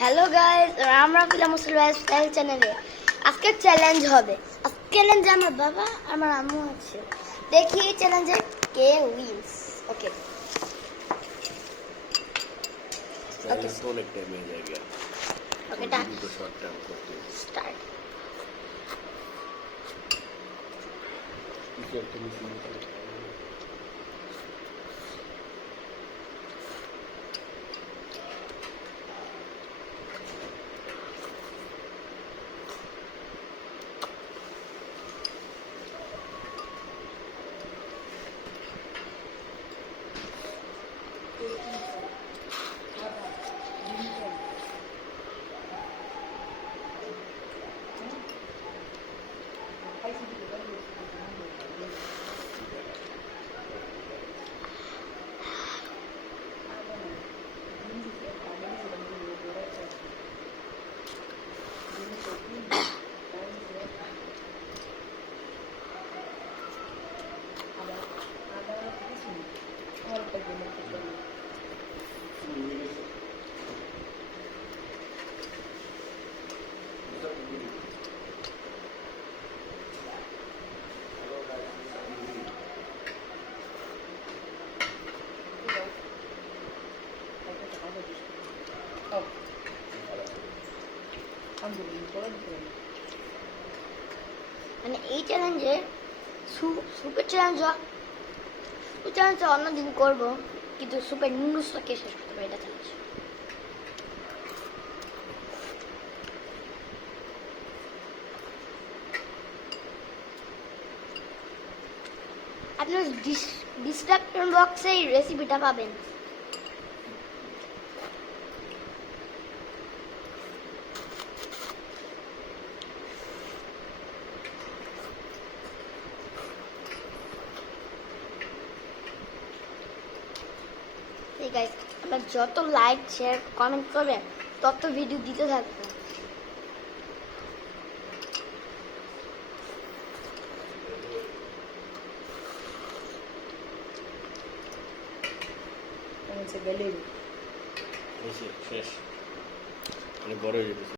Hello guys, আমরা ফিলাম স্টাইল চ্যানেলে আজকে চ্যালেঞ্জ হবে। আজকে চ্যালেঞ্জে আমার বাবা আমার আম্মু আছে। দেখি চ্যালেঞ্জে কে উইন্স। ওকে पहले तो एक टाइम में जाएगा ওকে तो शॉर्ट टाइम करते স্টার্ট। মানে এই চ্যালেঞ্জে সুপের চ্যালেঞ্জ অন্যদিন করবো, কিন্তু সুপের নুডলসটা কে শেষ করতে পারে এটা চ্যালেঞ্জ। আপনার ডিসক্রিপশন বক্সে এই রেসিপিটা পাবেন। ঠিক আছে, আপনার যত লাইক শেয়ার কমেন্ট করবেন তত ভিডিও দিতে থাকবো। শেষ মানে বড় হয়ে যেতেছে।